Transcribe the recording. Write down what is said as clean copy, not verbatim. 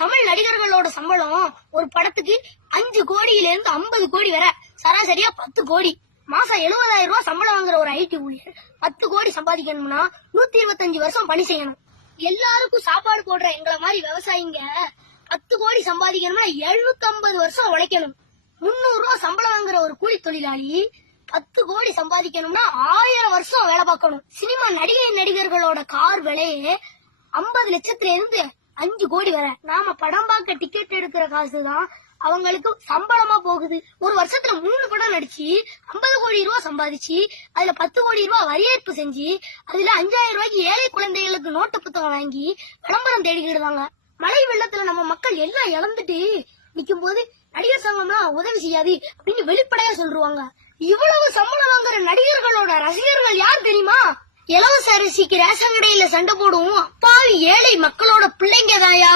தமிழ் நடிகர்களோட சம்பளம் ஒரு படத்துக்கு 5 கோடியில இருந்து 50 கோடி வரை, சராசரியா 10 கோடி. மாசம் 70,000 ரூபாய் சம்பளம் வாங்குற ஒரு ஐடி ஊழியர் 10 கோடி சம்பாதிக்கணும்னா 125 வருஷம் பணி செய்யணும். எல்லாருக்கும் சாப்பாடு போடுற எங்களை மாதிரி விவசாயிங்க 10 கோடி சம்பாதிக்கணும்னா 750 வருஷம் உழைக்கணும். 300 ரூபாய் சம்பளம் வாங்குற ஒரு கூலி தொழிலாளி 10 கோடி சம்பாதிக்கணும்னா 1000 வருஷம் வேலை பார்க்கணும். சினிமா நடிகர்களோட கார் விலையே 50 லட்சத்துல இருந்து 5 கோடி வரை. நாம படம் பார்க்க டிக்கெட் எடுக்கிற காசுதான் அவங்களுக்கு சம்பளமா போகுது. ஒரு வருஷத்துல 3 படம் நடிச்சு 50 கோடி ரூபாய் சம்பாதிச்சு அதுல 10 கோடி ரூபாய் வரி ஏற்பு செஞ்சு அதுல 5,000 ரூபாய்க்கு ஏழை குழந்தைகளுக்கு நோட்டு புத்தகம் வாங்கி விளம்பரம் தேடிக்கிடுவாங்க. மழை வெள்ளத்துல நம்ம மக்கள் எல்லாம் இழந்துட்டு நிக்கும் போது நடிகர் சங்கம்லாம் உதவி செய்யாது அப்படின்னு வெளிப்படையா சொல்லுவாங்க. இவ்வளவு சம்பளம் வாங்குற நடிகர்களோட ரசிகர்கள் யார் தெரியுமா? இலவச அரிசிக்கு ரேஷன் கடையில சண்டை போடும் அப்பாவி ஏழை மக்களோட பிள்ளைங்க தாயா.